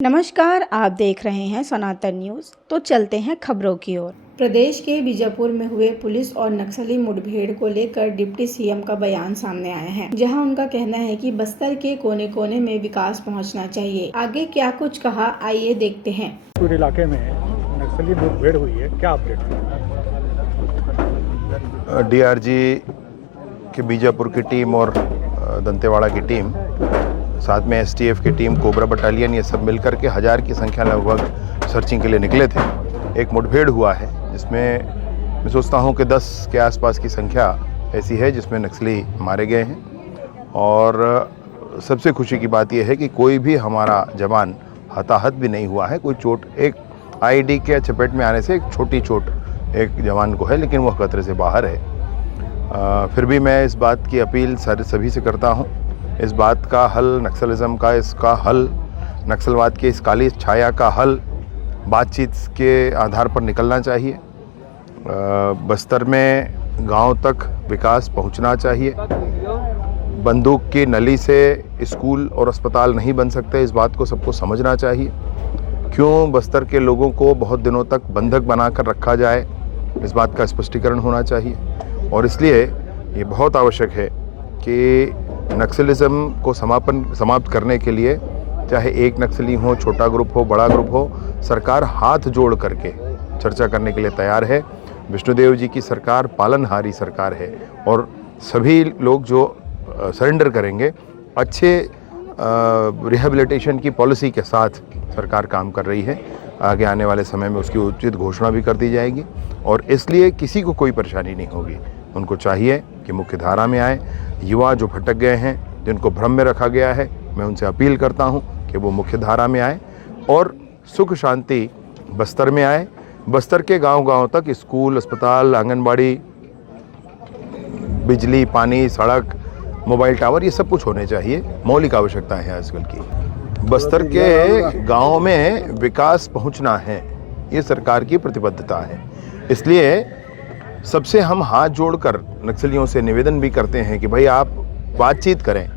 नमस्कार, आप देख रहे हैं सनातन न्यूज़। तो चलते हैं खबरों की ओर। प्रदेश के बीजापुर में हुए पुलिस और नक्सली मुठभेड़ को लेकर डिप्टी सीएम का बयान सामने आया है, जहां उनका कहना है कि बस्तर के कोने कोने में विकास पहुंचना चाहिए। आगे क्या कुछ कहा, आइए देखते हैं। पूरे इलाके में नक्सली मुठभेड़ हुई है, क्या अपडेट है? डीआरजी की बीजापुर की टीम और दंतेवाड़ा की टीम, साथ में एसटीएफ की टीम, कोबरा बटालियन, ये सब मिलकर के 1000 की संख्या लगभग सर्चिंग के लिए निकले थे। एक मुठभेड़ हुआ है जिसमें मैं सोचता हूँ कि 10 के आसपास की संख्या ऐसी है जिसमें नक्सली मारे गए हैं। और सबसे खुशी की बात यह है कि कोई भी हमारा जवान हताहत भी नहीं हुआ है। कोई चोट, एक आईडी के चपेट में आने से एक छोटी चोट एक जवान को है, लेकिन वह खतरे से बाहर है। फिर भी मैं इस बात की अपील सभी से करता हूँ, इस बात का हल, नक्सलिज्म का इसका हल, नक्सलवाद की इस काली छाया का हल बातचीत के आधार पर निकलना चाहिए। बस्तर में गांव तक विकास पहुंचना चाहिए। बंदूक की नली से स्कूल और अस्पताल नहीं बन सकते, इस बात को सबको समझना चाहिए। क्यों बस्तर के लोगों को बहुत दिनों तक बंधक बनाकर रखा जाए, इस बात का स्पष्टीकरण होना चाहिए। और इसलिए ये बहुत आवश्यक है कि नक्सलिज्म को समाप्त करने के लिए, चाहे एक नक्सली हो, छोटा ग्रुप हो, बड़ा ग्रुप हो, सरकार हाथ जोड़ करके चर्चा करने के लिए तैयार है। विष्णुदेव जी की सरकार पालनहारी सरकार है और सभी लोग जो सरेंडर करेंगे, अच्छे रिहेबिलिटेशन की पॉलिसी के साथ सरकार काम कर रही है। आगे आने वाले समय में उसकी उचित घोषणा भी कर दी जाएगी और इसलिए किसी को कोई परेशानी नहीं होगी। उनको चाहिए कि मुख्य धारा में आए। युवा जो भटक गए हैं, जिनको भ्रम में रखा गया है, मैं उनसे अपील करता हूं कि वो मुख्य धारा में आए और सुख शांति बस्तर में आए। बस्तर के गांव-गांव तक स्कूल, अस्पताल, आंगनबाड़ी, बिजली, पानी, सड़क, मोबाइल टावर, ये सब कुछ होने चाहिए। मौलिक आवश्यकताएं हैं आजकल की। बस्तर के गाँव में विकास पहुँचना है, ये सरकार की प्रतिबद्धता है। इसलिए सबसे हम हाथ जोड़कर नक्सलियों से निवेदन भी करते हैं कि भाई आप बातचीत करें,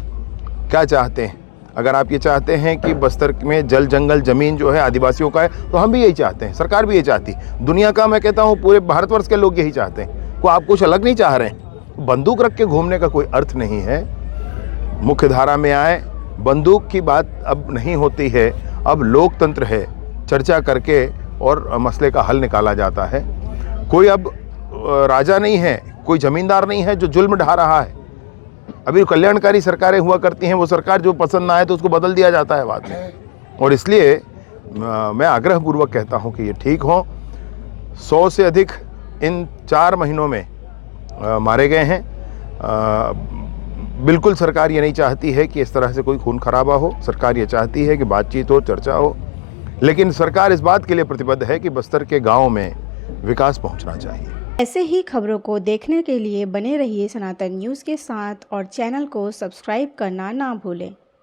क्या चाहते हैं। अगर आप ये चाहते हैं कि बस्तर में जल जंगल ज़मीन जो है आदिवासियों का है, तो हम भी यही चाहते हैं, सरकार भी यही चाहती है, दुनिया का, मैं कहता हूँ पूरे भारतवर्ष के लोग यही चाहते हैं। को आप कुछ अलग नहीं चाह रहे हैं। बंदूक रख के घूमने का कोई अर्थ नहीं है। मुख्य धारा में आए। बंदूक की बात अब नहीं होती है, अब लोकतंत्र है, चर्चा करके और मसले का हल निकाला जाता है। कोई अब राजा नहीं है, कोई जमींदार नहीं है जो जुल्म ढा रहा है। अभी कल्याणकारी सरकारें हुआ करती हैं, वो सरकार जो पसंद ना आए तो उसको बदल दिया जाता है बाद में। और इसलिए मैं आग्रहपूर्वक कहता हूं कि ये ठीक हो। 100 से अधिक इन 4 महीनों में मारे गए हैं। बिल्कुल सरकार ये नहीं चाहती है कि इस तरह से कोई खून खराबा हो। सरकार ये चाहती है कि बातचीत हो, चर्चा हो। लेकिन सरकार इस बात के लिए प्रतिबद्ध है कि बस्तर के गाँव में विकास पहुँचना चाहिए। ऐसे ही खबरों को देखने के लिए बने रहिए सनातन न्यूज़ के साथ और चैनल को सब्सक्राइब करना ना भूलें।